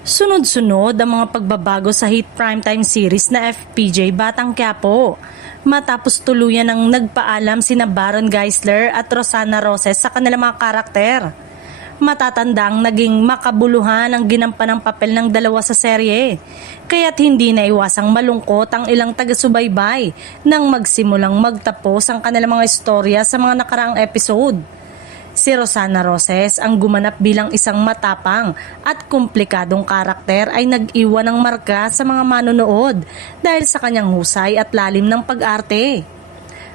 Sunod-sunod ang mga pagbabago sa hit primetime series na FPJ Batang Quiapo matapos tuluyan ng nagpaalam sina Baron Geisler at Rosana Roses sa kanilang mga karakter. Matatandang naging makabuluhan ang ginampanang papel ng dalawa sa serye, kaya't hindi na iwasang malungkot ang ilang taga-subaybay nang magsimulang magtapos ang kanilang mga istorya sa mga nakaraang episode. Si Rosana Roses, ang gumanap bilang isang matapang at komplikadong karakter, ay nag-iwan ng marka sa mga manonood dahil sa kanyang husay at lalim ng pag-arte.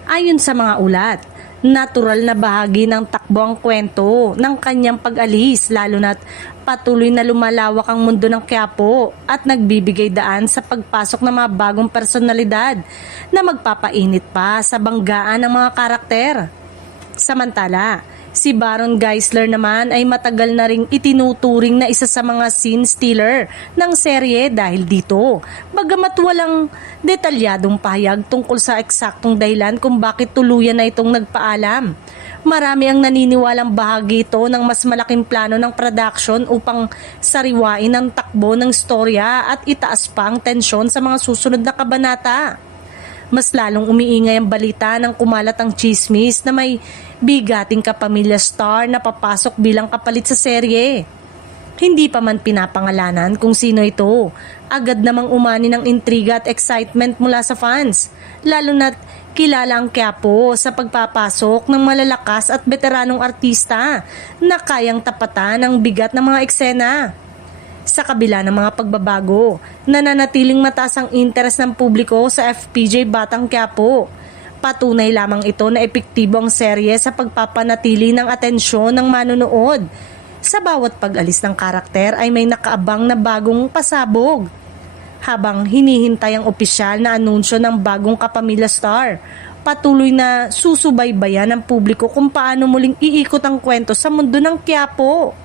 Ayon sa mga ulat, natural na bahagi ng takbo ang kwento ng kanyang pag-alis, lalo na't patuloy na lumalawak ang mundo ng Quiapo at nagbibigay daan sa pagpasok ng mga bagong personalidad na magpapainit pa sa banggaan ng mga karakter. Samantala, si Baron Geisler naman ay matagal na ring itinuturing na isa sa mga scene stealer ng serye dahil dito, bagamat walang detalyadong pahayag tungkol sa eksaktong dahilan kung bakit tuluyan na itong nagpaalam. Marami ang naniniwalang bahagi ito ng mas malaking plano ng production upang sariwain ang takbo ng storya at itaas pa ang tensyon sa mga susunod na kabanata. Mas lalong umiingay ang balita ng kumalat ang chismis na may bigating kapamilya star na papasok bilang kapalit sa serye. Hindi pa man pinapangalanan kung sino ito. Agad namang umani ng intriga at excitement mula sa fans, lalo na't kilala ang Quiapo sa pagpapasok ng malalakas at veteranong artista na kayang tapatan ang bigat ng mga eksena. Sa kabila ng mga pagbabago, nananatiling mataas ang interes ng publiko sa FPJ Batang Quiapo. Patunay lamang ito na epektibo ang serye sa pagpapanatili ng atensyon ng manonood. Sa bawat pag-alis ng karakter ay may nakaabang na bagong pasabog. Habang hinihintay ang opisyal na anunsyo ng bagong kapamilya star, patuloy na susubaybayan ng publiko kung paano muling iikot ang kwento sa mundo ng Quiapo.